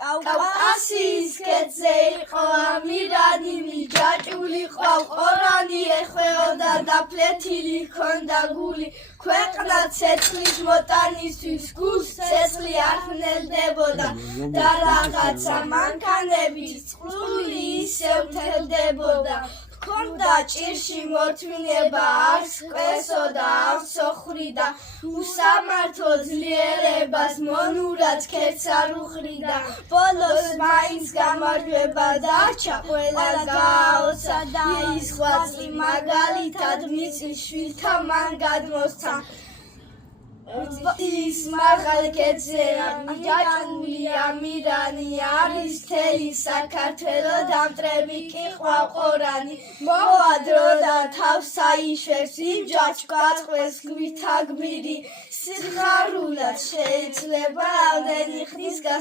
კავკასიის ქედზე იყო ამირანი მიჯაჭვული ყვალ ყორანი ეხვეოდა და ფლეთილი ჰქონდა გული ქვეყნა ცეცხლის მოტანისთვის გულს ცეცხლი არ ხნელდებოდა და რაღაცა მანქანების წყლული ისევ თელდებოდა ჰქონდა ჭირში მოთმინება არც კვესოდა არც ოხრიდა უსამართლო ძლიერებას მონურად ქერც არ უხრიდა ბოლოს მაინც გამარჯვება დარჩა ყველა გააოცა და ის ღვაწლი მაგალითად მიწის შვილთა მან გადმოსცა ის მაღალ ქედზე მიჯაჭვული ამირანი არის მთელი საქართველო დამტრები კი ყვალ ყორანი მოვა დრო და თავს აიშვებს იმ ჯაჭვ გაწყვეს გვითა გმირი სიხარულად შეიძლება რამდენი ხნის